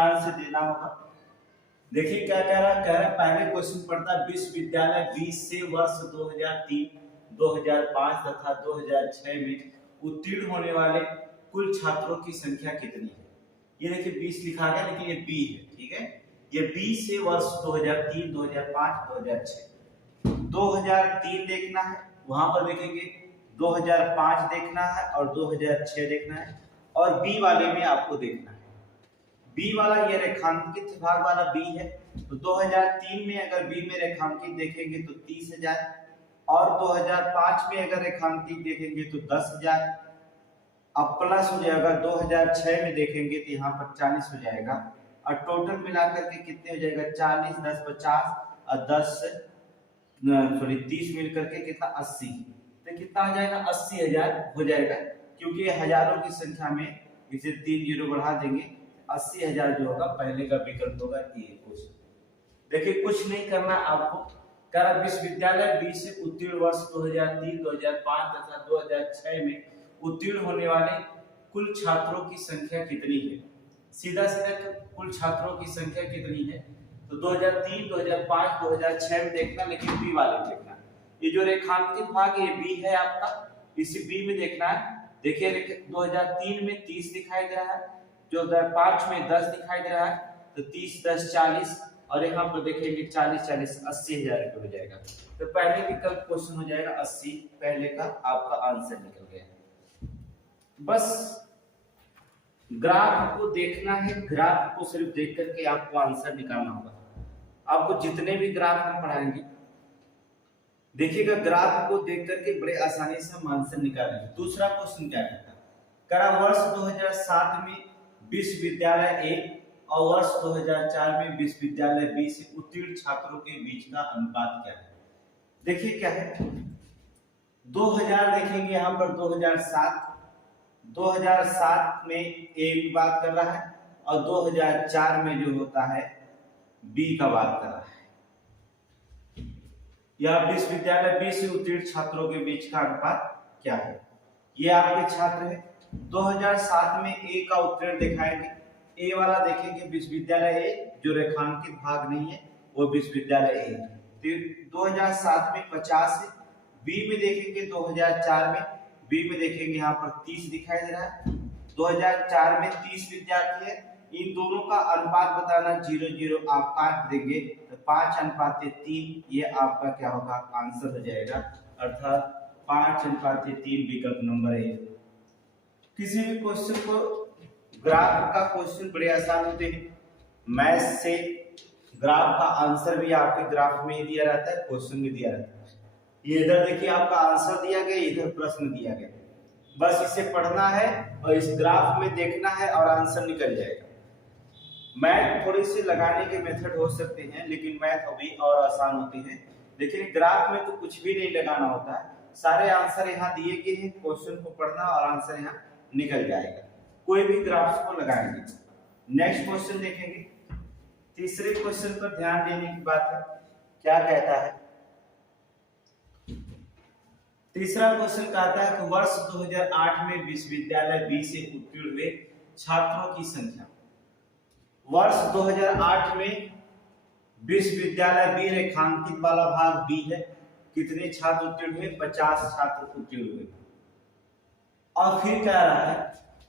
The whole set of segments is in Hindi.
ध्यान से देना होगा। देखिए क्या कह रहा है, पहले क्वेश्चन पढ़ता है विश्वविद्यालय 20 से वर्ष 2003, 2005 तथा 2006 में उत्तीर्ण होने वाले कुल छात्रों की संख्या कितनी है। ये देखिए 20 लिखा गया लेकिन ये बी है, ठीक है। ये 20 से वर्ष 2003, 2005, 2006। 2003 देखना है, वहां पर देखेंगे 2005 देखना है और 2006 देखना है, और बी वाले में आपको देखना है। बी वाला ये रेखांकित भाग वाला बी है, तो 2003 में अगर बी में रेखांकित देखेंगे तो 30,000, और 2005 में अगर रेखांकित देखेंगे तो 10,000। अब प्लस हो जाएगा 2006 में देखेंगे तो यहाँ पर 40 हो जाएगा, और टोटल मिलाकर के कितने हो जाएगा 40, 10 50 और 30 मिल करके कितना 80। तो कितना हो जाएगा 80,000 हो जाएगा, क्योंकि हजारों की संख्या में इसे 3 जीरो बढ़ा देंगे, 80,000 जो होगा पहले का विकल्प होगा ये क्वेश्चन। देखिए कुछ नहीं करना आपको, करा विश्वविद्यालय 20 से उत्तीर्ण वर्ष 2003, 2005 तथा 2006 में उत्तीर्ण होने वाले कुल छात्रों की संख्या कितनी है। सीधा सीधा कुल छात्रों की संख्या कितनी है, तो 2003, 2005, 2006 में देखना, लेकिन बी वाले में देखना। ये जो रेखांकित भाग है बी है आपका, इसी बी में देखना है। देखिए 2003 में 30 दिखाई दे रहा है, 2005 में 10 दिखाई दे रहा है, तो 30, 10, 40, और यहाँ पर देखेंगे 40, 40, 80,000 रुपये हो जाएगा। तो पहले विकल्प क्वेश्चन हो जाएगा 80, पहले का आपका आंसर निकल गया। बस ग्राफ को देखना है, ग्राफ को सिर्फ देख करके आपको आंसर निकालना होगा। आपको जितने भी ग्राफ हम पढ़ाएंगे देखिएगा, ग्राफ को देख करके बड़े आसानी से हम आंसर निकालेंगे। दूसरा क्वेश्चन क्या कहता है, करा वर्ष 2007 में विश्वविद्यालय ए और वर्ष 2004 में विश्वविद्यालय बी से उत्तीर्ण छात्रों के बीच का अनुपात क्या है। देखिए क्या है, 2000 देखेंगे यहाँ पर 2007 में ए की बात कर रहा है, और 2004 में जो होता है बी का बात कर रहा है। यह विश्वविद्यालय बी से उत्तीर्ण छात्रों के बीच का अनुपात क्या है। ये आपके छात्र है, 2007 में ए का उत्तीर्ण दिखाएंगे, ए वाला देखेंगे विश्वविद्यालय ए, जो रेखांकित भाग नहीं है वो विश्वविद्यालय ए। तो 2007 में 50 है, बी में देखेंगे 2004 में, बी में देखेंगे यहाँ पर 30 दिखाई दे रहा है। 2004 में 30 विद्यार्थी है, इन दोनों का अनुपात बताना 0, 0 आप काट देंगे तो 5:3, ये आपका क्या होगा आंसर हो जाएगा, अर्थात 5:3 विकल्प नंबर ए। किसी भी क्वेश्चन को, ग्राफ का क्वेश्चन बड़े आसान होते हैं, मैथ से ग्राफ का आंसर भी आपके ग्राफ में ही दिया रहता है, क्वेश्चन भी दिया रहता है। ये इधर देखिए आपका आंसर दिया गया, इधर प्रश्न दिया गया, बस इसे पढ़ना है और इस ग्राफ में देखना है और आंसर निकल जाएगा। मैथ थोड़ी सी लगाने के मेथड हो सकते हैं, लेकिन मैथ अभी और आसान होती है। लेकिन ग्राफ में तो कुछ भी नहीं लगाना होता है, सारे आंसर यहाँ दिए गए हैं, क्वेश्चन को पढ़ना और आंसर यहाँ निकल जाएगा। कोई भी ग्राफ को लगाएंगे। नेक्स्ट क्वेश्चन देखेंगे, तीसरे क्वेश्चन पर ध्यान देने की बात है, क्या कहता है। तीसरा क्वेश्चन कहता है कि वर्ष 2008 में विश्वविद्यालय बी से उत्तीर्ण हुए छात्रों की संख्या। वर्ष 2008 में विश्वविद्यालय बी रेखांकित वाला भाग बी है, कितने छात्र उत्तीर्ण हुए, 50 छात्र उत्तीर्ण हुए। और फिर कह रहा है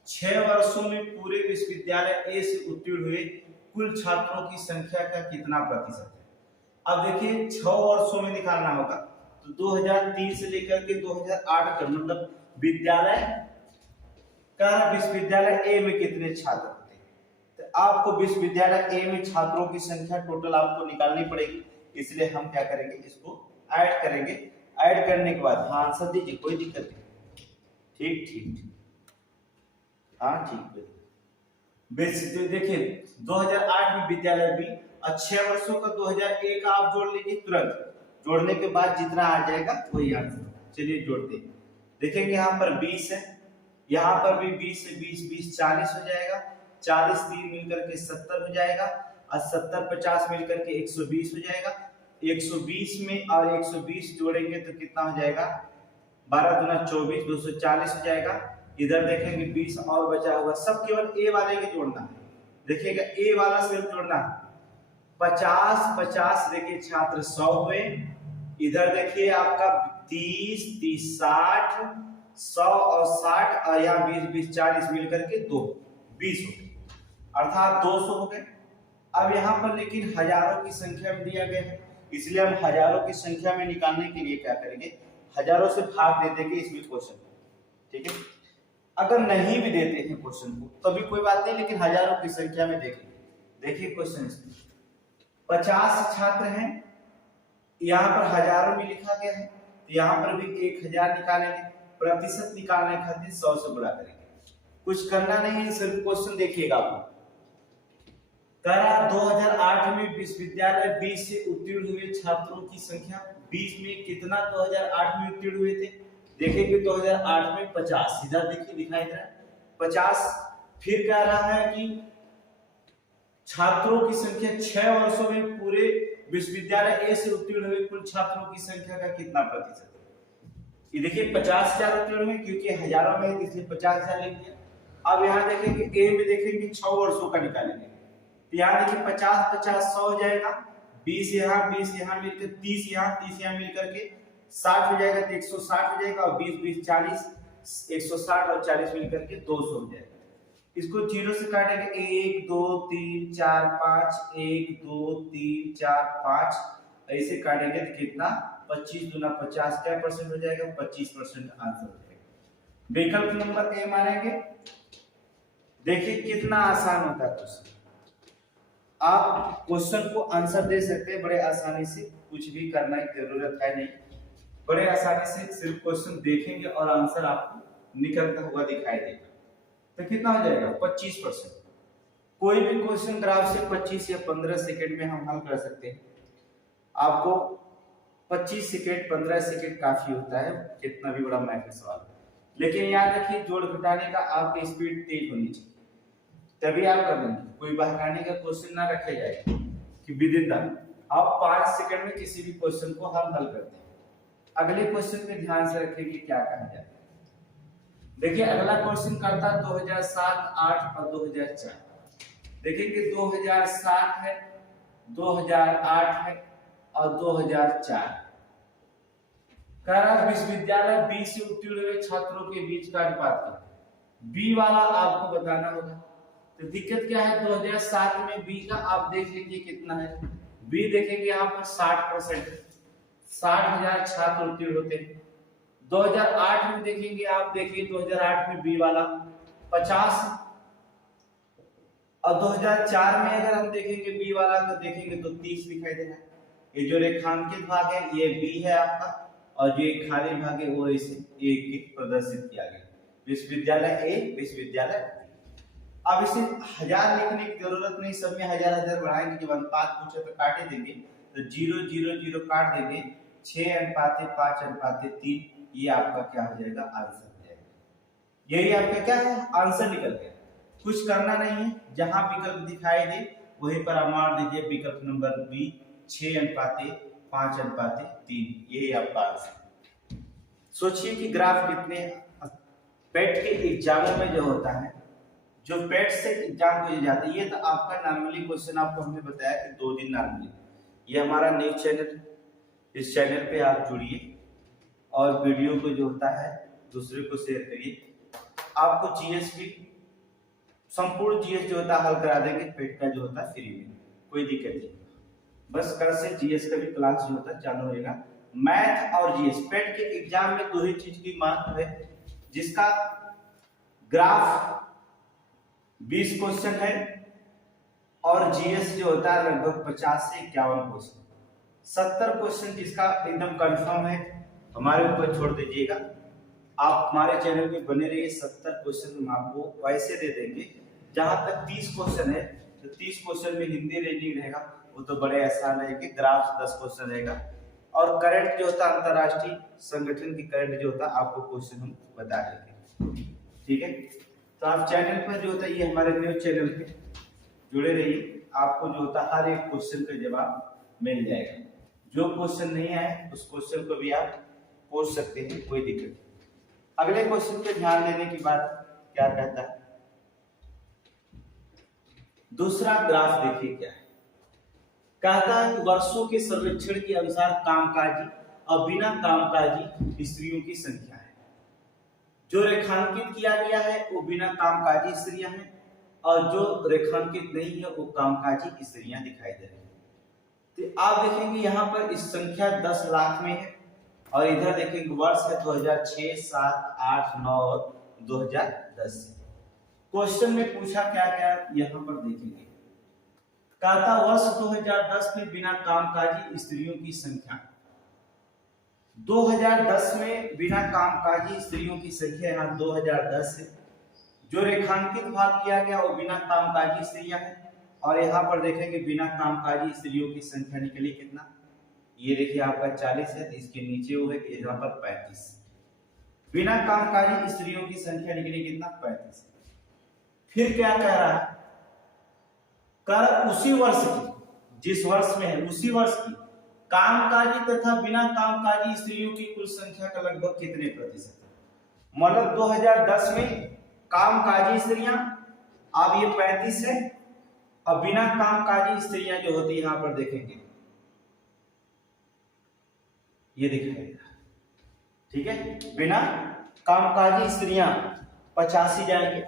6 वर्षों में पूरे विश्वविद्यालय ए से उत्तीर्ण हुए कुल छात्रों की संख्या का कितना प्रतिशत है। अब देखिए 6 वर्षों में निकालना होगा, तो 2003 से लेकर के 2008 का मतलब विद्यालय का, विश्वविद्यालय ए में कितने छात्र होते हैं, तो आपको विश्वविद्यालय ए में छात्रों की संख्या टोटल आपको निकालनी पड़ेगी। इसलिए हम क्या करेंगे, इसको ऐड करेंगे। ऐड करने के बाद हाँ आंसर दीजिए, कोई दिक्कत नहीं, ठीक ठीक, हाँ ठीक। देखिए 2008 में विद्यालय बी और 6 वर्षों का 2001 का आप जोड़ लीजिए, तुरंत जोड़ने के बाद जितना आ जाएगा वही आंसर। चलिए जोड़ते हैं, देखेंगे यहाँ पर 20 है, यहाँ पर भी 20 से 20, 20 40 हो जाएगा, 40 3 मिलकर के 70 हो जाएगा, और 70 50 मिलकर के 120 हो जाएगा। 120 में और 120 जोड़ेंगे तो कितना हो जाएगा, 12 दूना 24, 240 हो जाएगा। इधर देखेंगे 20 और बचा होगा, सब केवल ए वाले के जोड़ना है, देखिएगा ए वाला सिर्फ जोड़ना 50 देखिए छात्र 100 हुए, इधर देखिए आपका 30 30 60 100 और 60 और यहाँ 20 40 मिलकर के 20 हो गए, अर्थात 200 हो गए। अब यहाँ पर लेकिन हजारों की संख्या में दिया गया है, इसलिए हम हजारों की संख्या में निकालने के लिए क्या करेंगे, हजारों से भाग दे देंगे इसमें क्वेश्चन, ठीक है। अगर नहीं भी देते हैं क्वेश्चन को तो भी कोई बात नहीं, लेकिन हजारों की संख्या में देखेंगे। देखिए क्वेश्चन 50 छात्र हैं, यहाँ पर हजारों में लिखा गया है, तो यहाँ पर भी 1000 निकालेंगे, प्रतिशत निकालने खातिर 100 से गुणा करेंगे। कुछ करना नहीं है, सिर्फ क्वेश्चन देखिएगा आप। करा 2008 में विश्वविद्यालय 20 से उत्तीर्ण हुए छात्रों की संख्या 20 में कितना 2008 में उत्तीर्ण हुए थे, देखेंगे 2008 में 50, सीधा देखिए दिखाई दे रहा है 50। फिर कह रहा है कि छात्रों की संख्या 6 वर्षों में पूरे विश्वविद्यालय ए से उत्तीर्ण हुए कुल छात्रों की संख्या का कितना प्रतिशत है। ये देखिए 50,000 उत्तीर्ण हुए, क्योंकि हजारों में है इसलिए 50,000 लिख दिया। अब यहाँ देखेंगे ए में देखेंगे 6 वर्षों का निकालेंगे, तो यहाँ देखिए 50 50 100 हो जाएगा, 20 यहाँ मिलकर 30 यहाँ मिलकर के 60 हो जाएगा, तो 160 हो जाएगा, और 20 40 160 और 40 मिलकर के 200 हो जाएगा। इसको 0 से काटेंगे 1 2 3 4 5 1 2 3 4 5 ऐसे काटेंगे तो कितना 25 दूना 50 क्या परसेंट हो जाएगा, 25% आंसर हो जाएगा। विकल्प नंबर ए मानेंगे। देखिए कितना आसान होता है क्वेश्चन, आप क्वेश्चन को आंसर दे सकते हैं बड़े आसानी से, कुछ भी करना की जरूरत है नहीं, बड़े आसानी से सिर्फ क्वेश्चन देखेंगे और आंसर आपको निकलता हुआ दिखाई देगा। तो कितना हो जाएगा 25%। कोई भी क्वेश्चन ग्राफ से 25 या 15 सेकंड में हम हल कर सकते हैं। आपको 25 सेकंड 15 सेकंड काफी होता है कितना भी बड़ा मैथ का सवाल, लेकिन याद रखिए जोड़ घटाने का आपकी स्पीड तेज होनी चाहिए, तभी आप कर लेंगे। कोई बहकाने का क्वेश्चन ना रखे जाए कि विद इन द आप 5 सेकंड में किसी भी क्वेश्चन को हम हल करते हैं। अगले क्वेश्चन में ध्यान से रखिए कि क्या कहा जाए। देखिए अगला क्वेश्चन करता 2007 8 और 2004। देखिए 2007 है, 2008 है और 2004। कह रहा विश्वविद्यालय बी से उत्तीर्ण हुए छात्रों के बीच का अनुपात बी वाला आपको बताना होगा। तो दिक्कत क्या है 2007 में बी का आप देख लीजिए कितना है, बी देखेंगे यहाँ पर 60%, 60,000 छात्र उत्तीर्ण होते हैं। 2008 में देखेंगे आप, देखिए 2008 में बी वाला 50, और 2004 में अगर हम देखेंगे बी वाला तो देखेंगे तो 30 दिखाई दे रहा है। ये जो रेखांकित भाग है ये बी है आपका, और जो एक खाली भाग है वो इसे ए के प्रदर्शित किया गया, विश्वविद्यालय ए विश्वविद्यालय। अब इसे 1000 लिखने की जरूरत नहीं, सब में 1000 बढ़ाएंगे, जब अनुपात पूछे तो काटे देंगे, तो 0 0 0 काट देंगे, 6:5:3, ये आपका क्या हो जाएगा आंसर हो जाएगा। यही आपका क्या है आंसर निकल गया। कुछ करना नहीं है, जहां विकल्प दिखाई दे वहीं पर आप मार दीजिए विकल्प नंबर बी 6:5:3, यही आपका आंसर। सोचिए कि ग्राफ कितने पेट के एग्जामों में जो होता है, जो पेट से एग्जाम को जाता है, ये तो आपका नॉर्मली क्वेश्चन आपको हमने बताया कि 2 दिन नॉर्मली। ये हमारा न्यूज चैनल, इस चैनल पे आप जुड़िए और वीडियो को जो होता है दूसरे को शेयर करिए। आपको जीएस भी संपूर्ण जीएस जो होता है हल करा देंगे, पेट का जो होता है फ्री में, कोई दिक्कत नहीं। बस कल से जीएस का भी क्लास जो होता है चालू होगा। मैथ और जीएस पेट के एग्जाम में 2 ही चीज की मांग है, जिसका ग्राफ 20 क्वेश्चन है और जीएस जो होता है लगभग 50 से 51 क्वेश्चन, 70 क्वेश्चन जिसका एकदम कंफर्म है हमारे ऊपर छोड़ दीजिएगा। आप हमारे चैनल पे बने रहिए, 70 क्वेश्चन हम आपको वैसे दे देंगे। जहां तक 30 क्वेश्चन है तो 30 क्वेश्चन में हिंदी रीडिंग रहेगा, वो तो बड़े आसान रहेंगे। ग्राफ 10 क्वेश्चन रहेगा, और करंट जो होता है अंतरराष्ट्रीय संगठन की करंट जो होता है आपको क्वेश्चन हम बता देंगे, ठीक है। तो आप चैनल पर जो होता है ये हमारे न्यूज चैनल पे जुड़े रहिए, आपको जो होता है हर एक क्वेश्चन का जवाब मिल जाएगा। जो क्वेश्चन नहीं आए उस क्वेश्चन को भी आप पूछ सकते हैं, कोई दिक्कत नहीं। अगले क्वेश्चन पे ध्यान देने की बात क्या कहता है, दूसरा ग्राफ देखिए क्या है, कहता है कि वर्षों के सर्वेक्षण के अनुसार कामकाजी और बिना कामकाजी स्त्रियों की संख्या है। जो रेखांकित किया गया है वो बिना कामकाजी स्त्रियां हैं और जो रेखांकित नहीं है वो कामकाजी स्त्रियां दिखाई दे रही हैं। तो आप देखेंगे यहाँ पर इस संख्या 10 लाख में है और इधर देखेंगे वर्ष है 2006, 7, 8, 9 और 2010। क्वेश्चन में पूछा क्या क्या यहाँ पर देखेंगे, कहता वर्ष 2010 में बिना कामकाजी स्त्रियों की संख्या, 2010 में बिना कामकाजी स्त्रियों की संख्या यहाँ 2010 है। जो रेखांकित भाग किया गया वो बिना कामकाजी स्त्रियां हैं और यहाँ पर देखेंगे बिना कामकाजी स्त्रियों की संख्या निकली कितना, ये देखिए आपका 40 है, इसके नीचे वो है यहाँ पर 35। बिना कामकाजी स्त्रियों की संख्या निकली कितना, 35। फिर क्या कह रहा है, कर उसी वर्ष की, जिस वर्ष में है उसी वर्ष की कामकाजी तथा बिना कामकाजी स्त्रियों की कुल संख्या का लगभग कितने प्रतिशत है। मतलब 2010 में कामकाजी स्त्रियां, अब ये 35 है और बिना कामकाजी स्त्रियां जो होती है यहाँ पर देखेंगे ये दिखाएगा, ठीक है। बिना कामकाजी स्त्रियां 85 जाएंगे,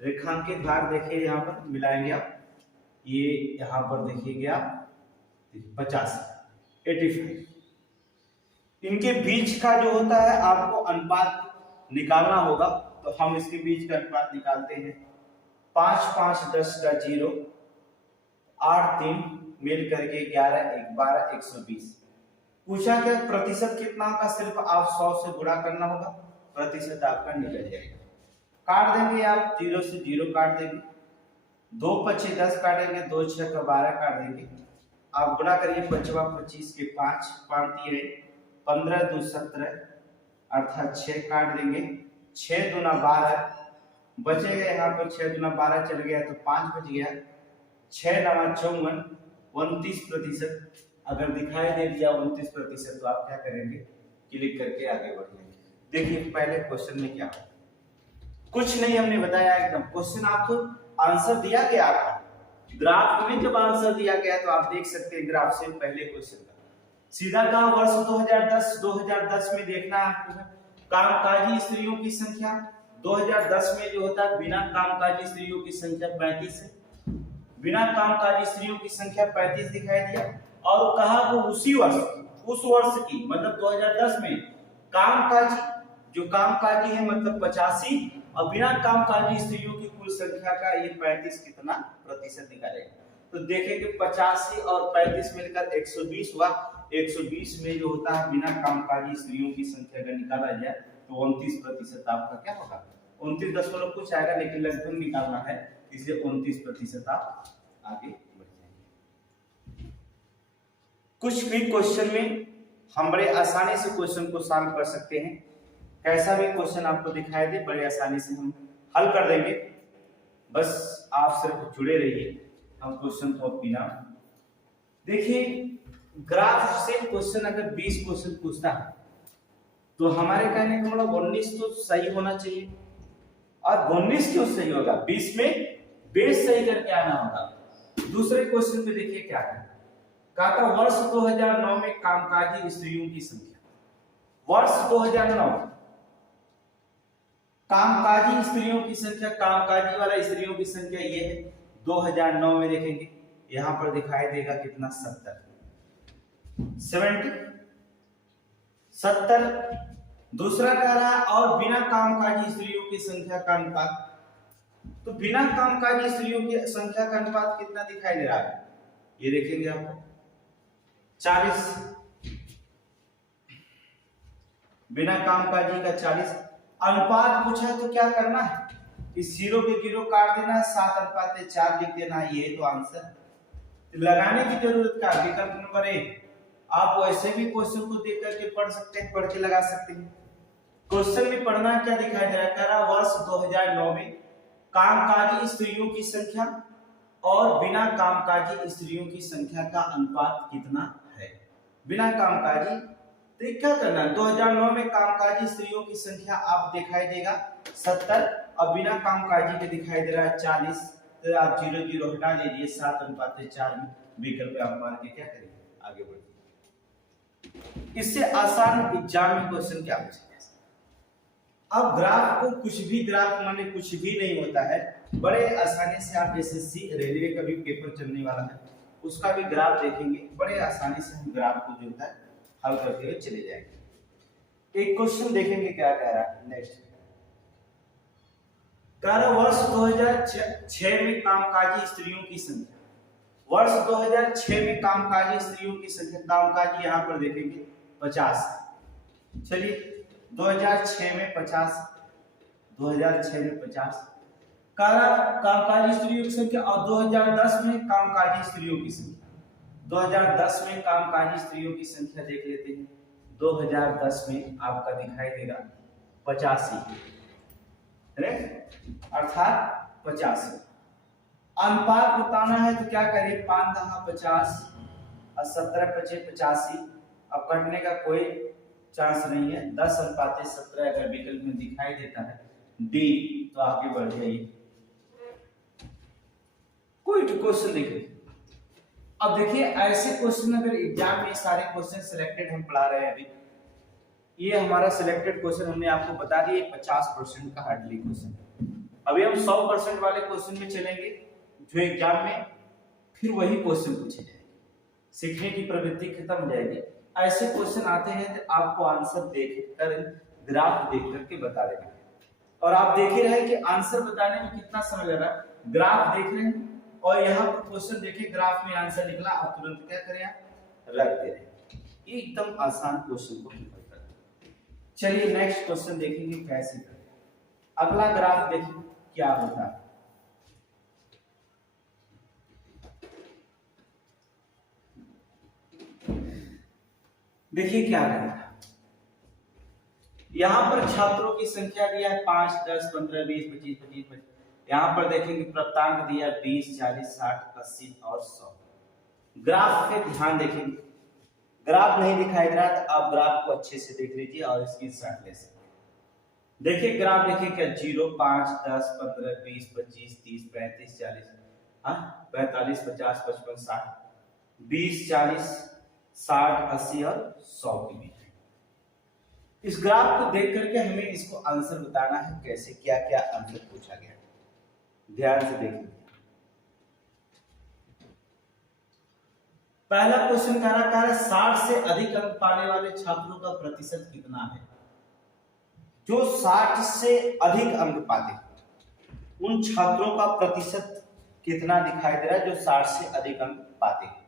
रेखांकित भाग देखिए यहाँ पर मिलाएंगे आप, ये यहाँ पर देखिएगे आप 50, 85। इनके बीच का जो होता है आपको अनुपात निकालना होगा, तो हम इसके बीच का अनुपात निकालते हैं। 5, 5, 10 का 0, 8, 3 मिल करके 11, 1, 12, 120। पूछा क्या प्रतिशत कितना होगा, सिर्फ आप 100 से गुणा करना होगा, प्रतिशत आपका निकल जाएगा। काट देंगे आप, 0 से 0 काट देंगे, 2 5 10 काटेंगे, 2 6 का 12 काट देंगे। आप गुणा करिए, 5 25 के 5, 5 3 15 2 17 अर्थात 6 काट देंगे, 6 दूना 12 बचेगा, यहाँ पर 6 दूना 12 चल गया तो 5 बच गया, 6 9 54, 29%। अगर दिखाई दे दिया 29% तो आप क्या करेंगे, क्लिक करके आगे बढ़ेंगे। देखिए पहले क्वेश्चन में क्या हो, कुछ नहीं हमने बताया, एकदम क्वेश्चन आपको आंसर दिया गया आपका, ग्राफ में जब आंसर दिया गया तो आप देख सकते हैं ग्राफ से पहले क्वेश्चन का सीधा कहा वर्ष 2010 में देखना है आपको कामकाजी स्त्रियों की संख्या। 2010 में जो होता है बिना कामकाजी स्त्रियों की संख्या 35 है, बिना कामकाजी स्त्रियों की संख्या 35 दिखाई दिया और कहा वो उसी वर्ष, उस वर्ष की मतलब 2010 में कामकाजी, जो कामकाजी है मतलब 85 और बिना कामकाजी स्त्रियों की कुल संख्या का ये 35 कितना प्रतिशत निकालेगा। तो देखेंगे 85 और 35 मिलकर 120 हुआ, 120 में जो होता है बिना कामकाजी स्त्रियों की संख्या का निकाला जाए तो 29% आपका क्या होगा, 29 दशमलव कुछ आएगा, लेकिन लगभग निकालना है, इसलिए 29% आप आगे बढ़ जाएंगे। कुछ भी क्वेश्चन में हम बड़े आसानी से क्वेश्चन को सॉल्व कर सकते हैं, कैसा भी क्वेश्चन आपको दिखाई दे बड़े आसानी से हम हल कर देंगे, बस आप सिर्फ जुड़े रहिए, हम क्वेश्चन को बिना देखिए। ग्राफ से क्वेश्चन अगर 20 क्वेश्चन पूछता है तो हमारे कहने का मतलब 19 तो सही होना चाहिए, और 19 क्यों सही होगा, 20 में बेस सही करके आना होगा। दूसरे क्वेश्चन पे देखिए क्या है, कहा वर्ष 2009 में कामकाजी स्त्रियों की संख्या, वर्ष 2009 कामकाजी स्त्रियों की संख्या, कामकाजी वाला स्त्रियों की संख्या ये है 2009 में देखेंगे यहां पर दिखाई देगा कितना 70। दूसरा कह रहा है और बिना कामकाजी स्त्रियों की संख्या का अनुपात, तो बिना कामकाजी स्त्रियों की संख्या का अनुपात कितना दिखाई दे रहा है, ये देखेंगे आपको 40, बिना कामकाजी का 40। अनुपात पूछा है तो क्या करना है, इस 0 के 0 काट देना है, 7:4 लिख देना है, ये तो आंसर लगाने की जरूरत का। विकल्प नंबर 1 आप वैसे भी क्वेश्चन को देख करके पढ़ सकते हैं, पढ़ के लगा सकते हैं। क्वेश्चन में पढ़ना क्या दिखाई दे रहा है, कह रहा वर्ष 2009 में कामकाजी स्त्रियों की संख्या और बिना कामकाजी स्त्रियों की संख्या का अनुपात कितना है। बिना कामकाजी तो क्या करना है, 2009 में कामकाजी स्त्रियों की संख्या आप दिखाई देगा 70 और बिना कामकाजी के दिखाई दे रहा है 40, तो आप 0 0 हटा दीजिए, 7:4 में विकल्प आप मान के क्या करेंगे, आगे बढ़िए। इससे आसान एग्जाम में क्वेश्चन क्या पूछा जाए। अब ग्राफ को कुछ भी, ग्राफ माने कुछ भी नहीं होता है, बड़े आसानी से आप एसएससी रेलवे का भी पेपर चलने वाला है उसका भी ग्राफ देखेंगे, बड़े आसानी से हम ग्राफ को जो होता है हल करते हुए चले जाएंगे। एक क्वेश्चन देखेंगे क्या कह रहा है। नेक्स्ट कह रहा वर्ष 2006 में कामकाजी स्त्रियों की संख्या, वर्ष 2006 में कामकाजी स्त्रियों की संख्या, कामकाजी यहाँ पर देखेंगे 50। चलिए 2006 में 50, 2006 में 50 कामकाजी स्त्रियों की संख्या, और 2010 में कामकाजी स्त्रियों की संख्या, 2010 में कामकाजी स्त्रियों की संख्या देख लेते हैं। 2010 में आपका दिखाई देगा 85, अर्थात 85। अनुपात बताना है तो क्या करें, 5 10 50 और 17 5 85। अब कटने का कोई चांस नहीं है, 10:17 अगर विकल्प में दिखाई देता है डी तो आगे बढ़ जाइए। कोई क्वेश्चन देखिए, अब देखिए ऐसे क्वेश्चन अगर एग्जाम में, सारे क्वेश्चन सिलेक्टेड हम पढ़ा रहे हैं अभी, ये हमारा सिलेक्टेड क्वेश्चन हमने आपको बता दिया 50% का हार्डली क्वेश्चन। अभी हम 100% वाले क्वेश्चन में चलेंगे जो एग्जाम में फिर वही क्वेश्चन पूछे जाएंगे, सीखने की प्रवृत्ति खत्म हो जाएगी। ऐसे क्वेश्चन आते हैं तो आपको आंसर देख कर, ग्राफ देख करके बता देना है, और आप देख ही रहे कि आंसर बताने में कितना समय लग रहा है। ग्राफ देख रहे हैं और यहाँ पर क्वेश्चन देखे, ग्राफ में आंसर निकला, आप तुरंत क्या करें, रख दे रहे। एकदम आसान क्वेश्चन को हल कर। चलिए नेक्स्ट क्वेश्चन देखेंगे कैसे करें। अगला ग्राफ देखिए क्या होता है। देखिए क्या करेगा, यहाँ पर छात्रों की संख्या दिया है 5 10 15 20 25 25 25। यहाँ पर देखेंगे प्राप्तांक दिया 20 40 60 80 और 100। ग्राफ पे ध्यान देखेंगे, ग्राफ नहीं दिखाई दे रहा तो आप ग्राफ को अच्छे से देख लीजिए और स्क्रीनशॉट ले सकते हैं। देखिए ग्राफ देखिए क्या, 0 5 10 15 20 25 30 35 40 45 50 55 60 20 40 60 80 और 100 के बीच। इस ग्राफ को देख करके हमें इसको आंसर बताना है, कैसे क्या क्या आंसर पूछा गया, ध्यान से देखिए। पहला क्वेश्चन कह रहा है 60 से अधिक अंक पाने वाले छात्रों का प्रतिशत कितना है। जो 60 से अधिक अंक पाते उन छात्रों का प्रतिशत कितना दिखाई दे रहा है, जो 60 से अधिक अंक पाते हैं।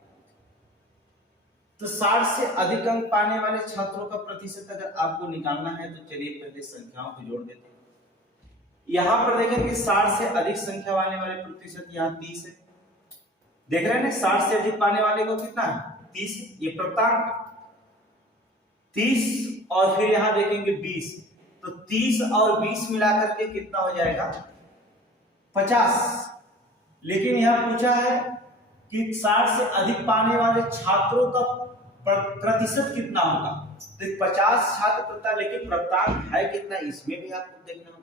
तो 60 से अधिक अंक पाने वाले छात्रों का प्रतिशत अगर आपको निकालना है तो चलिए पहले संख्याओं को जोड़ देते हैं। यहां पर देखें कि 60 से अधिक संख्या वाले वाले प्रतिशत यहाँ 30 है, देख रहे हैं ना। 60 से अधिक पाने वाले को कितना है, 30, ये प्राप्तांक 30, और फिर यहां देखेंगे 20, तो 30 और 20 मिलाकर के कितना हो जाएगा, 50। लेकिन यहां पूछा है कि 60 से अधिक पाने वाले छात्रों का प्रतिशत कितना होगा, तो 50 छात्र प्रता, लेकिन प्राप्तांक है कितना, इसमें भी आपको देखना होगा।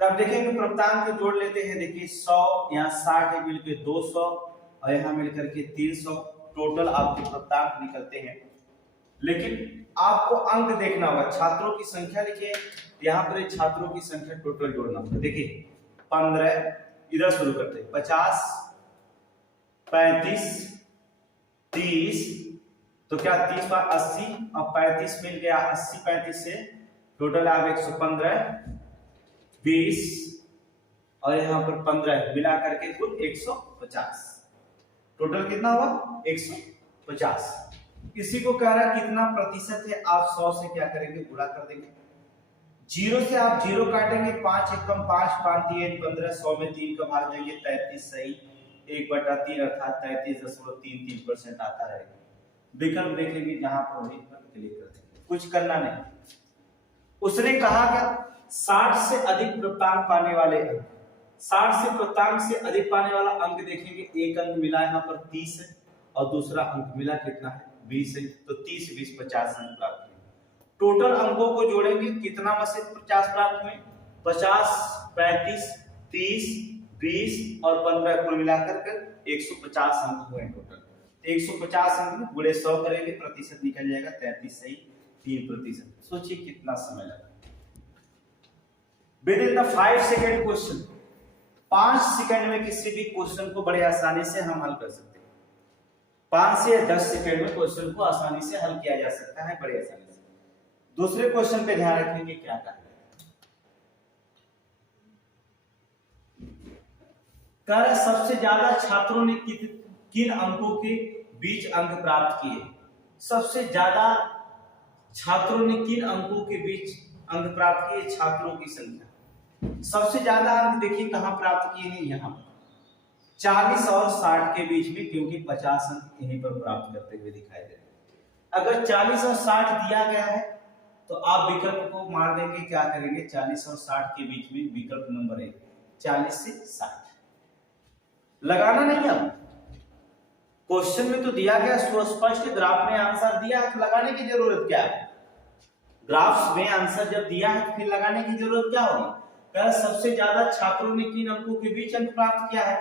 तब देखेंगे प्राप्तांक को जोड़ लेते हैं। देखिए 100, यहाँ 60 है मिलकर 200 और यहाँ मिलकर के 300, टोटल आपके प्राप्तांक निकलते हैं। लेकिन आपको अंक देखना होगा, छात्रों की संख्या लिखिए, यहाँ पर छात्रों की संख्या टोटल जोड़ना होगा। देखिए 15, इधर शुरू करते हैं, 50 35 30, तो क्या 30 बार 80 और 35 मिल गया, 80 35 से टोटल आप 115 20 और यहाँ पर 15 मिला करके कुल 150, टोटल कितना हुआ 150। इसी को कह रहा है कितना प्रतिशत है, आप 100 से क्या करेंगे, गुणा कर देंगे। 0 से आप 0 काटेंगे, 5 एकम 5 5 3 15, 100 में 3 का भाग देंगे, 33 सही, 1/3 अर्थात 33.33% आता रहेगा। विकल्प देखेंगे जहां पर वहीं पर क्लिक कर देंगे, कुछ करना नहीं। उसने कहा क्या, 60 से अधिक प्राप्तांक पाने वाले अंक, 60 से प्राप्तांक से अधिक पाने वाला अंक देखेंगे, एक अंक मिला यहाँ पर 30 है और दूसरा अंक मिला कितना है 20 है, तो 30 20 50 अंक प्राप्त हुए। टोटल अंकों को जोड़ेंगे, कितना में से 50 प्राप्त हुए, 50 35 30 20 और 15 कुल मिलाकर कर 150 अंक हुए टोटल। 150 अंक में गुणे 100 करेंगे, प्रतिशत निकल जाएगा 33 सही 3%। सोचिए कितना समय लगा। With in the 5 second question, 5 second में किसी भी क्वेश्चन को बड़े आसानी से हम हल कर सकते हैं। 5 से 10 सेकंड में क्वेश्चन को आसानी से हल किया जा सकता है, बड़े आसानी से। दूसरे क्वेश्चन पे ध्यान रखेंगे क्या कहा कर सबसे ज्यादा छात्रों ने किन अंकों के बीच अंक प्राप्त किए। सबसे ज्यादा छात्रों ने किन अंकों के बीच अंक प्राप्त किए, छात्रों की संख्या। सबसे ज्यादा अंक देखिए कहां प्राप्त किए हैं, यहां पर 40 और 60 के बीच में, क्योंकि 50 अंक यहीं पर प्राप्त करते हुए दिखाई दे रहे हैं। अगर 40 और 60 दिया गया है तो आप विकल्प को मार देंगे, क्या करेंगे 40 और 60 के बीच में विकल्प नंबर 1 40 से 60 लगाना नहीं। अब क्वेश्चन में तो दिया गया सुस्पष्ट, ग्राफ में आंसर दिया है तो लगाने की जरूरत क्या है। ग्राफ्स में आंसर जब दिया है तो फिर लगाने की जरूरत क्या होगी। क्या सबसे ज्यादा छात्रों ने किन अंकों के बीच अंक प्राप्त किया है।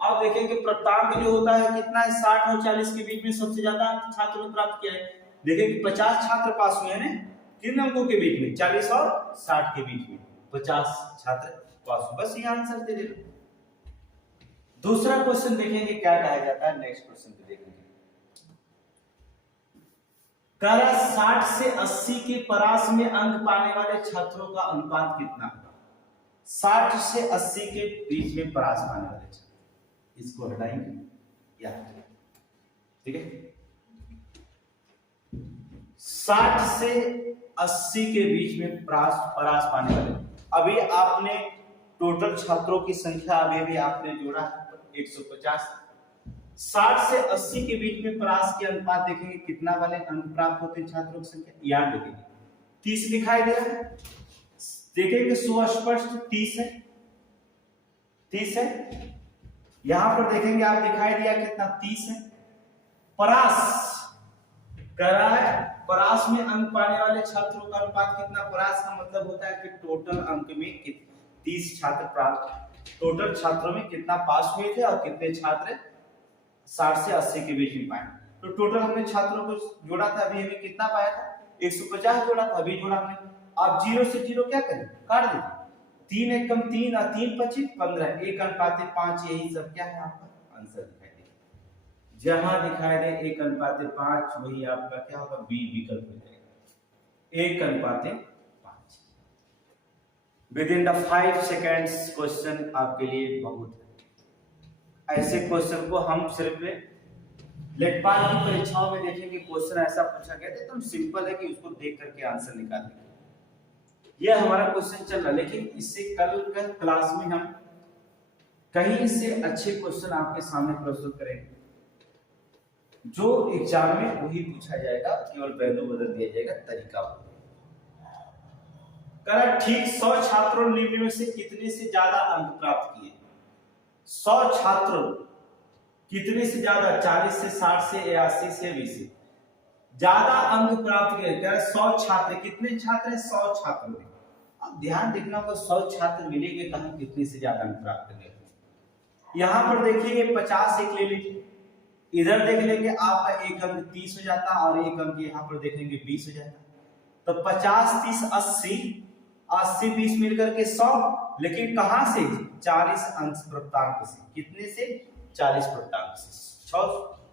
आप देखेंगे प्राप्तांक जो होता है कितना है, 60 और 40 के बीच में सबसे ज्यादा अंक छात्रों ने प्राप्त किया है। देखिए 50 छात्र पास हुए हैं किन अंकों के बीच में, 40 और 60 के बीच में 50 छात्र पास हुए। बस ये आंसर दे देना। दूसरा क्वेश्चन देखेंगे क्या कहा जाता है, नेक्स्ट क्वेश्चन पे देखेंगे। 60 से 80 के परास में अंक पाने वाले छात्रों का अनुपात कितना है। 60 से 80 के बीच में परास पाने वाले छात्र, इसको हटाएंगे या ठीक है। 60 से 80 के बीच में परास पाने वाले, अभी आपने टोटल छात्रों की संख्या अभी भी आपने जोड़ा 150। 60 से 80 के बीच में परास के अनुपात देखेंगे कितना वाले अंक प्राप्त होते हैं छात्रों की संख्या, याद देखेंगे 30 दिखाई दे रहा है। देखेंगे सुस्पष्ट 30 है, 30 है। यहां पर देखेंगे आप दिखाई दिया कितना 30 है। परास कह रहा है परास में अंक पाने वाले छात्रों का अनुपात कितना। परास का मतलब होता है कि टोटल अंक में 30 छात्र प्राप्त, टोटल छात्रों में कितना पास हुए थे और कितने छात्र 60 से 80 के बीच में पाए। तो टोटल हमने छात्रों को जोड़ा था, अभी हमें कितना पाया था 150 जोड़ा था, अभी जोड़ा हमने। आप 0 से 0 क्या करें, काट दीजिए। 3 एकम 3 और 3 25 15, 1 अनुपात 5, यही सब क्या है आपका आंसर दिखाई दे। जहां दिखाई दे 1 अनुपात 5 वही आपका क्या होगा, बी विकल्प हो जाएगा 1 अनुपात 5। With in the 5 seconds question आपके लिए बहुत है। ऐसे क्वेश्चन को हम सिर्फ लेखपाल की परीक्षाओं में देखेंगे, क्वेश्चन ऐसा पूछा गया था एकदम सिंपल है कि उसको देख करके आंसर निकालेंगे। यह हमारा क्वेश्चन चल रहा है, लेकिन इससे कल का क्लास में हम कहीं से अच्छे क्वेश्चन आपके सामने प्रस्तुत करेंगे। जो एग्जाम में वही पूछा जाएगा, केवल वैल्यू बदल दिया जाएगा, तरीका करा। ठीक 100 छात्रों ने निम्न में से कितने से ज्यादा अंक प्राप्त किए। 100 छात्रों कितने से ज्यादा, 40 से 60 से 80 से 20 से ज्यादा अंक प्राप्त किए। कह रहे 100 छात्र, कितने छात्र हैं 100 छात्रों ने। अब ध्यान देखना होगा 100 छात्र मिलेंगे कहां, कितने से ज्यादा अंक प्राप्त करेंगे। यहां पर देखिए 50 एक ले लीजिए, इधर देख लेंगे आपका एक अंक 30 हो जाता और एक अंक यहाँ पर देखेंगे 20 हो जाता। तो 50 30 80 80 20 मिलकर के 100, लेकिन कहां से 40 अंश प्राप्तांक से, कितने से 40 प्राप्तांक से। 100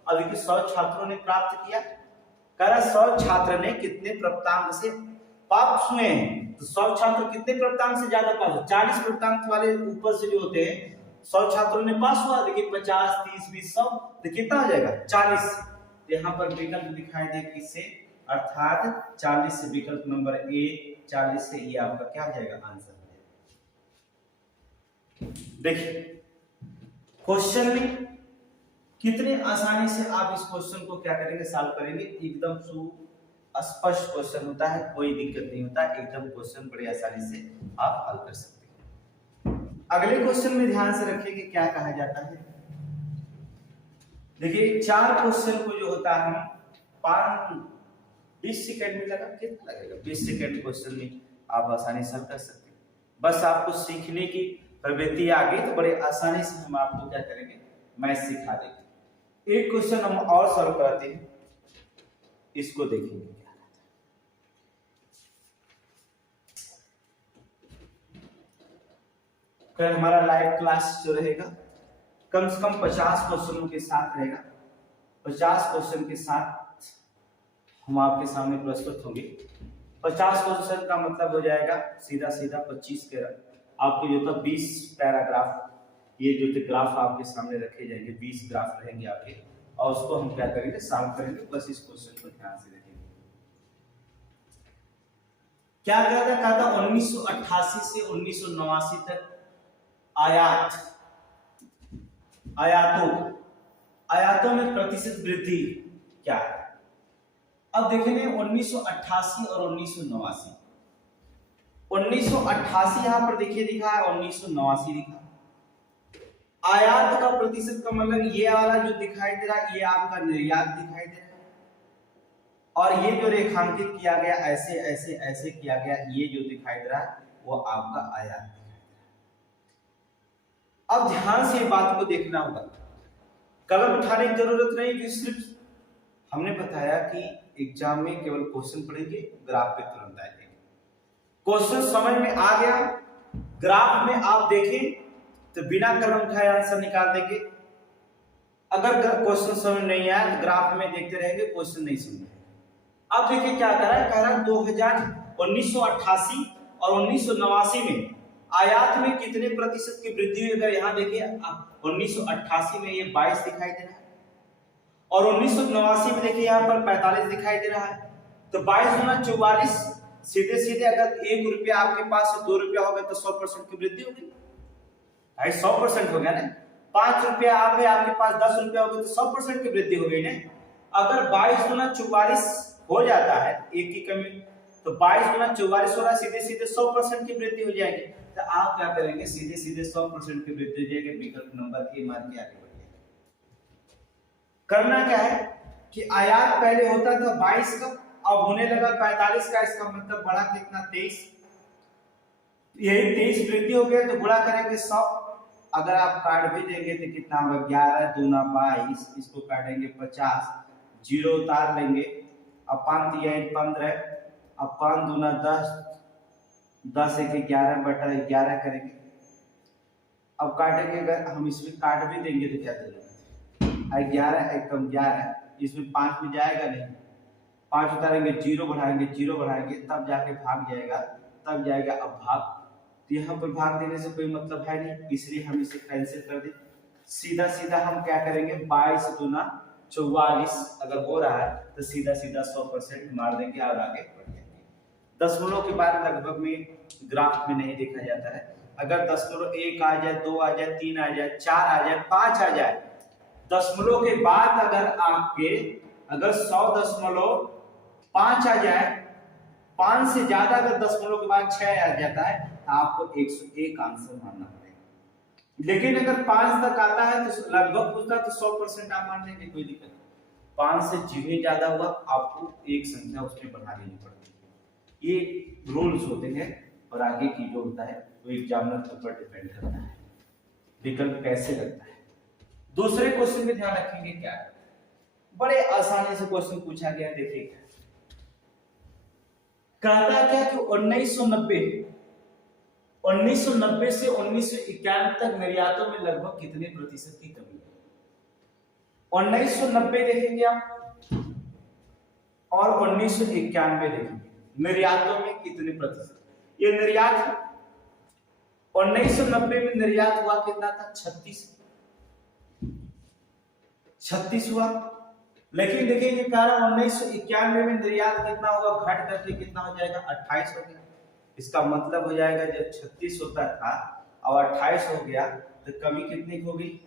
अभी के 100 छात्रों ने प्राप्त किया, कह 100 छात्र ने कितने प्राप्तांक से पास हुए हैं। तो 100 छात्र कितने प्राप्तांक से ज्यादा पास हुए, 40 प्राप्तांक वाले ऊपर से जो होते हैं 100 छात्रों ने पास हुआ, देखिए 50 30 20 100 तो कितना हो जाएगा 40। यहाँ पर विकल्प दिखाई दे किससे, अर्थात 40 से विकल्प नंबर ए 40 से ये आपका क्या हो जाएगा आंसर। देखिए क्वेश्चन में कितने आसानी से आप इस क्वेश्चन को क्या करेंगे, सॉल्व करेंगे। एकदम सुस्पष्ट क्वेश्चन होता है, कोई दिक्कत नहीं होता, एकदम क्वेश्चन बड़ी आसानी से आप हल कर सकते हैं। अगले क्वेश्चन में ध्यान से रखिए कि क्या कहा जाता है। देखिए 4 क्वेश्चन को जो होता है हम 20 सेकंड में लगा, कितना लगेगा 20 सेकंड क्वेश्चन में आप आसानी से हल कर सकते हैं। बस आपको सीखने की प्रवृत्ति आ गई तो बड़े आसानी से हम आपको क्या करेंगे, मैथ सिखा देंगे। एक क्वेश्चन हम और सॉल्व कराते हैं, इसको देखेंगे। कल हमारा लाइव क्लास जो रहेगा कम से कम 50 क्वेश्चनों के साथ रहेगा। 50 क्वेश्चन के साथ हम आपके सामने प्रस्तुत होंगे। 50 क्वेश्चन का मतलब हो जाएगा सीधा सीधा 25 के आपके जो था 20 पैराग्राफ, ये जो थे ग्राफ आपके सामने रखे जाएंगे, 20 ग्राफ रहेंगे आपके, और उसको हम क्या करेंगे, सॉल्व करेंगे। बस इस क्वेश्चन को ध्यान से देखेंगे। क्या कहा था 1988 से 1989 तक आयातों में प्रतिशत वृद्धि क्या है। अब देखेंगे 1988 और 1989। 1988 यहां पर देखिए लिखा है, 1989 लिखा। आयात का प्रतिशत का मतलब ये वाला जो दिखाई दे रहा है ये आपका निर्यात दिखाई दे रहा है, और ये जो रेखांकित किया गया ऐसे ऐसे ऐसे किया गया, ये जो दिखाई दे रहा है वो आपका आयात। अब ध्यान से बात को देखना होगा, कलम उठाने की जरूरत नहीं कि सिर्फ हमने बताया कि एग्जाम में केवल क्वेश्चन पढ़ेंगे, ग्राफ पे तुरंत आ जाएंगे। क्वेश्चन समझ में आ गया, ग्राफ में आप देखें तो बिना कलम उठाए आंसर निकाल देंगे। अगर क्वेश्चन समझ नहीं आया तो ग्राफ में देखते रहेंगे, क्वेश्चन नहीं समझ। अब देखिए क्या कर रहा है, कह रहा है 1988 और 1989 में आयात में कितने प्रतिशत की वृद्धि हुई। अगर यहाँ देखिए 1988 में ये 22 दिखाई दे रहा है, और 1989 में देखिए यहाँ पर 45 दिखाई दे रहा है। तो 22 गुना 44, सीधे सीधे अगर 1 रुपया आपके पास 2 रुपया होगा तो 100% की वृद्धि होगी भाई, 100% हो गया ना। 5 रुपया आप है आपके पास 10 रुपया होगा तो 100% की वृद्धि हो गई ना। अगर 22 गुना 44 हो जाता है, एक की कमी, तो 22 गुना 44 हो रहा है, सीधे सीधे 100% की वृद्धि हो जाएगी। तो आप क्या करेंगे, सीधे सीधे 100% की वृद्धि हो जाएगी, विकल्प नंबर ए मान के आगे बढ़िए। करना क्या है कि आयात पहले होता था 22 का, अब होने लगा 45 का, इसका मतलब बढ़ा कितना 23, यही 23 वृद्धि हो गया तो गुणा करेंगे 100। अगर आप काट भी देंगे तो कितना होगा, 11 दूना 22, इसको काटेंगे 50, जीरो उतार लेंगे, अब 5 दिया 15, अब 5 दूना 10, 10 एक 11 बटा 11 करेंगे। अब काटेंगे, अगर हम इसमें काट भी देंगे तो क्या जरूरत है, 11 एक कम 11, इसमें 5 में जाएगा नहीं, 5 उतारेंगे, जीरो बढ़ाएंगे तब जाके भाग जाएगा, तब जाएगा अब भाग। तो यहाँ पर भाग देने से कोई मतलब है नहीं, इसलिए हम इसे कैंसिल कर दें। सीधा सीधा हम क्या करेंगे, 22 दूना 44 अगर हो रहा है तो सीधा सीधा 100% मार देंगे और आगे बढ़ जाएंगे। दशमलव के बाद लगभग में ग्राफ में नहीं देखा जाता है। अगर दशमलव 1 आ जाए, 2 आ जाए, 3 आ जाए, 4 आ जाए, 5 आ जाए, दशमलव के बाद अगर आपके अगर 100.5 आ जाए, 5 से ज्यादा अगर दशमलव के बाद 6 आ जाता है तो आपको 101 आंसर मानना पड़ेगा। लेकिन अगर 5 तक आता है तो लगभग पूछता है तो 100% आप मान लेंगे, कोई दिक्कत नहीं। 5 से जितनी ज्यादा हुआ आपको एक संख्या उसमें बढ़ा देनी पड़ती है। ये रूल्स होते हैं, और आगे की जो होता है वो एग्जामिनर के ऊपर डिपेंड करता है विकल्प कैसे लगता है। दूसरे क्वेश्चन में ध्यान रखेंगे क्या, बड़े आसानी से क्वेश्चन पूछा गया, देखिए कहता क्या कि 1990 से 1991 तक निर्यातों में लगभग कितने प्रतिशत की कमी है। 1990 देखेंगे आप और 1991 देखेंगे, निर्यातों में कितने प्रतिशत। ये निर्यात 1990 में निर्यात हुआ कितना था, 36 हुआ। लेकिन देखिए कारण 1991 में निर्यात कितना होगा, घट करके कितना हो जाएगा, 28 हो गया। इसका मतलब हो जाएगा जब 36 होता था और 28 हो गया तो कमी कितनी हो गई,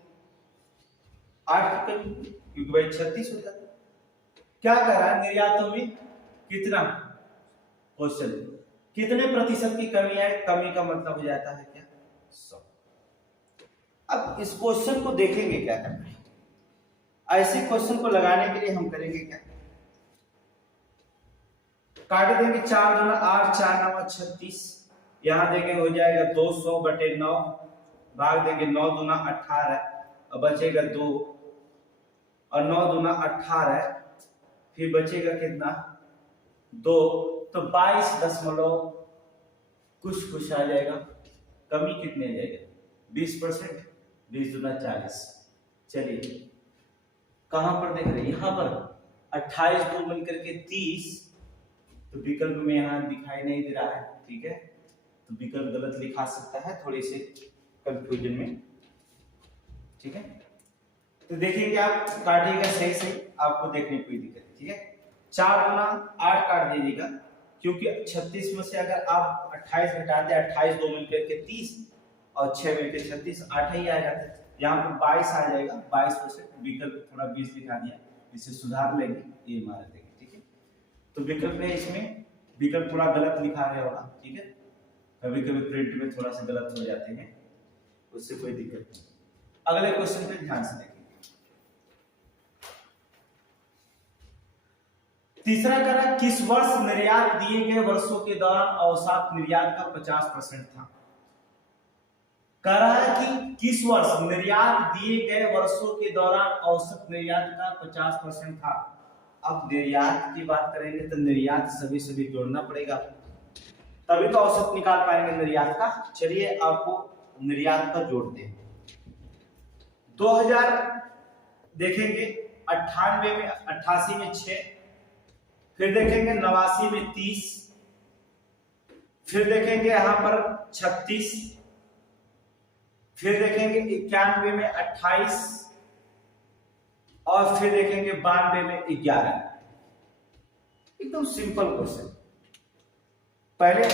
8 की कमी, क्योंकि भाई 36 हो जाता। क्या कर रहा है, निर्यातों में कितना क्वेश्चन कितने प्रतिशत की कमी है, कमी का मतलब हो जाता है क्या, 100। अब इस क्वेश्चन को देखेंगे क्या करना है। ऐसे क्वेश्चन को लगाने के लिए हम करेंगे क्या, काट देंगे, 4 दूना 8, 4 9 36, यहां देंगे हो जाएगा 200/9, भाग देंगे 9 दूना 18 और बचेगा 2 और 9 दूना 18 फिर बचेगा कितना 2 तो 22 कुछ आ जाएगा। कमी कितने आ जाएगा 20%। 20 दूना 40। चलिए कहां पर देख रहे हैं यहां पर 28 2 मिलकर के 30 तो विकल्प में यहां दिखाई नहीं दे रहा है। ठीक है तो विकल्प गलत लिखा सकता है थोड़ी से कंफ्यूजन में। ठीक है तो देखेंगे आप काटिएगा सही सही आपको देखने की कोई दिक्कत नहीं। ठीक है 4 गुना 8 काट दीजिएगा क्योंकि 36 में से अगर आप 28 घटा दे 28 2 मिलकर के 30 और 6 मिलकर 36 8 ही आ जाता है। यहाँ पर 22 आ जाएगा 22%। विकल्प थोड़ा 20 दिखा दिया इसे सुधार लेंगे ये मार देंगे। ठीक है तो विकल्प में इसमें विकल्प थोड़ा गलत लिखा गया होगा। ठीक है कभी कभी प्रिंट में थोड़ा सा गलत हो जाते हैं उससे कोई दिक्कत नहीं। अगले क्वेश्चन पे ध्यान से देखेंगे। तीसरा करा किस वर्ष निर्यात दिए गए वर्षों के दौरान औसत निर्यात का 50% था। कह रहा है कि किस वर्ष निर्यात दिए गए वर्षों के दौरान औसत निर्यात का 50% था। अब निर्यात की बात करेंगे तो निर्यात सभी जोड़ना पड़ेगा तभी तो औसत निकाल पाएंगे निर्यात का। चलिए आपको निर्यात का जोड़ते हैं। 2000 देखेंगे 98 में 88 में 6 फिर देखेंगे 89 में 30 फिर देखेंगे यहां पर 36 फिर देखेंगे 91 में 28 और फिर देखेंगे 92 में 11। एकदम सिंपल क्वेश्चन। पहले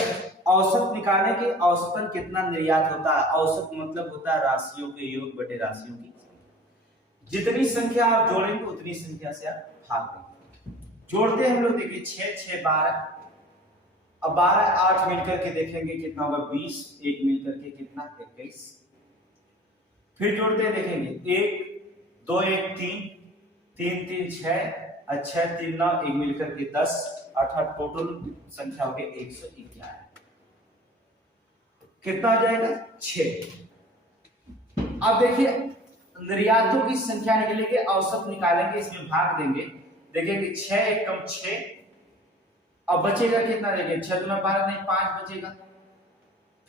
औसत निकालने के औसतन कितना निर्यात होता है। औसत मतलब होता है राशियों के योग बटे राशियों की जितनी संख्या आप जोड़ेंगे उतनी संख्या से आप भाग देंगे। जोड़ते हम लोग देखिए 6 6 12 अब 12 8 मिलकर के देखेंगे कितना होगा 20 1 मिलकर के कितना 21। फिर जोड़ते हैं देखेंगे 1 2 1 3 3 3 6 और 6 3 9 1 मिलकर के 10 अर्थात टोटल संख्या हो गई 111। कितना आ जाएगा 6। अब देखिए निर्यातों की संख्या निकलेगी औसत निकालेंगे इसमें भाग देंगे देखेंगे 6 1 कम 6 अब बचेगा कितना देखिए 6 दूना 12 नहीं 5 बचेगा।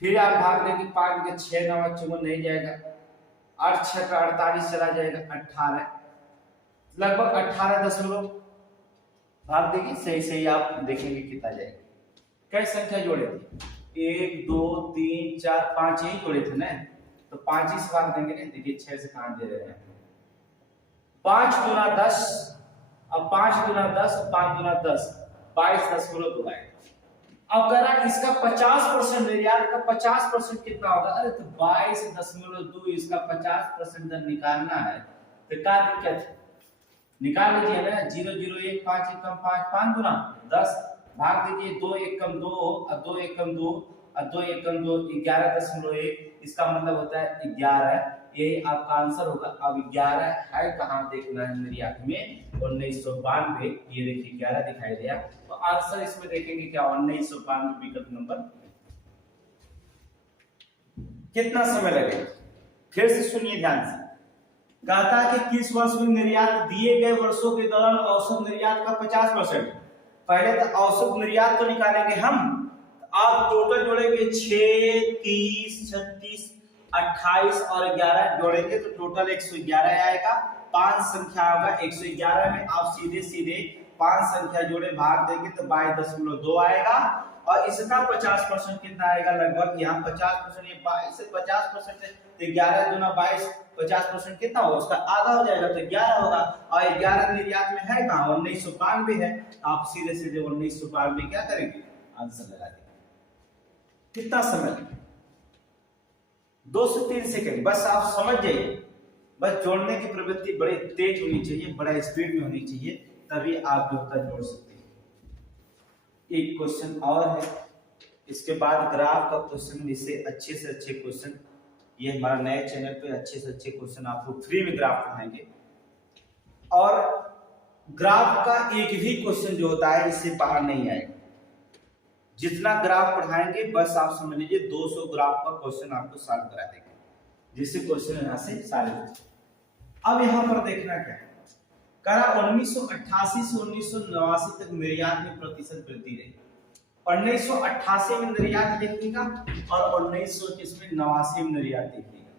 फिर आप भाग देंगे 5 के 6 9 54 नहीं जाएगा 8 6 का 48 चला जाएगा 18 लगभग 18 भाग देंगे सही सही आप देखेंगे कितना जाएगा। कई संख्या जोड़े थे 1 2 3 4 5 यही जोड़े थे ना तो 5 ही से भाग देंगे ना। देखिए 6 से कहां दे रहे हैं 5 गुना 10 अब 5 गुना 10 5 गुना 10 22.2 आएगा। अब करा इसका 50% निर्यात का 50% कितना होगा। अरे तो 22.2 इसका 50% जब निकालना है तो क्या दिक्कत है निकाल लीजिए ना 0 0 1 5 1 कम 5 5 गुना 10 भाग दीजिए 2 1 कम 2 और 2 1 कम 2 और 2 1 कम 2 11.1 इसका मतलब होता है 11। यही आपका आंसर होगा। अब 11 है कहां देखना है निर्यात में 1992 ये देखिए 11 दिखाई दिया तो आंसर इसमें देखेंगे क्या 1992 विकल्प नंबर। कितना समय लगेगा फिर से सुनिए ध्यान से। कहता है कि किस वर्ष में निर्यात दिए गए वर्षों के दौरान औसत निर्यात का 50%। पहले तो औसत निर्यात तो निकालेंगे हम आप टोटल जोड़ेंगे 6 30 36 28 और 11 जोड़ेंगे तो टोटल 111 आएगा। 5 संख्या होगा 111 में आप सीधे सीधे 5 संख्या जोड़े भाग देंगे तो 22.2 आएगा और इसका 50% कितना आएगा लगभग यहाँ 50% ये 22 से 50% है तो 11 दूना 22 50% कितना होगा उसका आधा हो जाएगा तो 11 होगा और 11 निर्यात में है कहाँ 1992 है। आप सीधे सीधे 1992 क्या करेंगे आंसर लगा देंगे। कितना समय लगेगा 2 से 3 सेकंड बस आप समझ जाइए। बस जोड़ने की प्रवृत्ति बड़ी तेज होनी चाहिए बड़ा स्पीड में होनी चाहिए तभी आप जोड़ सकते हैं। एक क्वेश्चन और है इसके बाद ग्राफ का क्वेश्चन इससे अच्छे से अच्छे क्वेश्चन ये हमारा नए चैनल पे अच्छे से अच्छे क्वेश्चन आपको फ्री में ग्राफ पढ़ाएंगे और ग्राफ का एक भी क्वेश्चन जो होता है इससे बाहर नहीं आएगा। जितना ग्राफ पढ़ाएंगे बस आप समझ लीजिए 200 ग्राफ का क्वेश्चन आपको सॉल्व करा देंगे जिससे क्वेश्चन यहाँ से सारे। अब यहाँ पर देखना क्या है, करा 1988 से 1989 तक निर्यात में प्रतिशत वृद्धि रही। 1988 में निर्यात देखिएगा और 1989 में निर्यात देखिएगा।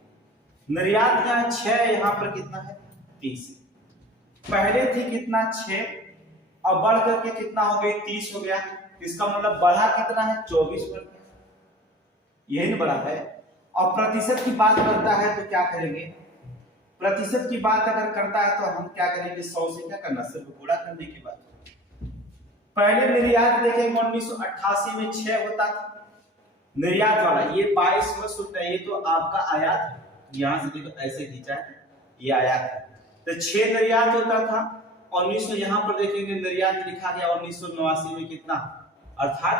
निर्यात का 6 यहाँ पर कितना है 30, पहले थी कितना 6, अब बढ़ करके कितना हो गया 30 हो गया। इसका मतलब बढ़ा कितना है 24 बढ़ गया, यही ना बढ़ा है। और प्रतिशत की बात करता है तो क्या करेंगे, प्रतिशत की बात अगर करता है तो हम क्या करेंगे 100 से क्या करना, सिर्फ गुणा करने की बात। पहले निर्यात देखेंगे 1988 में 6 होता था निर्यात वाला, ये 22 मत होता है, ये तो आपका आयात है, यहां से देखो ऐसे खींचा है ये आयात है, तो 6 निर्यात होता था। 1900 यहाँ पर देखेंगे निर्यात लिखा गया 1989 में कितना, अर्थात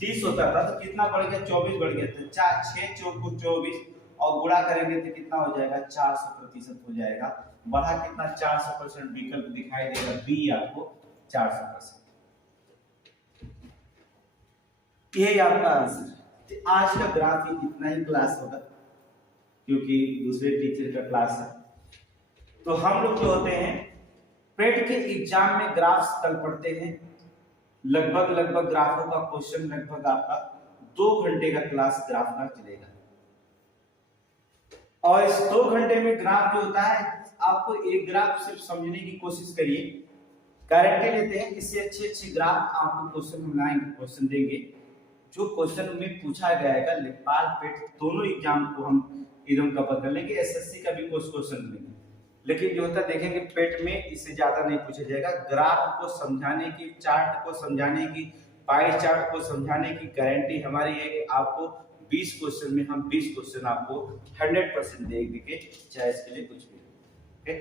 30 होता था तो कितना बढ़ गया 24 बढ़ गया, तो 6 चौको 24 और गुणा करेंगे तो कितना हो जाएगा 400% हो जाएगा। बढ़ा कितना 400%, विकल्प दिखाई देगा बी आपको 400%। यही आपका आंसर है। तो आज का ग्राफ इतना ही क्लास होगा क्योंकि दूसरे टीचर का क्लास है। तो हम लोग जो होते हैं पेट के एग्जाम में ग्राफ्स कल पढ़ते हैं, लगभग ग्राफों का क्वेश्चन लगभग आपका 2 घंटे का क्लास ग्राफ का चलेगा। और इस 2 घंटे में ग्राफ जो होता है आपको एक ग्राफ सिर्फ समझने की कोशिश करिए, गारंटी लेते हैं इससे अच्छे ग्राफ आपको क्वेश्चन बनाएंगे, क्वेश्चन देंगे जो क्वेश्चन में पूछा जाएगा। लेखपाल पेट दोनों एग्जाम को हम एकदम कवर कर लेंगे, एसएससी का भी कुछ क्वेश्चन लेंगे, लेकिन जो होता देखेंगे पेट में इससे ज्यादा नहीं पूछा जाएगा। ग्राफ को समझाने की, चार्ट को समझाने की, पाई चार्ट को समझाने की गारंटी हमारी है कि आपको 20 क्वेश्चन में हम 20 क्वेश्चन आपको 100% देंगे, चाहे इसके लिए कुछ भी। ओके।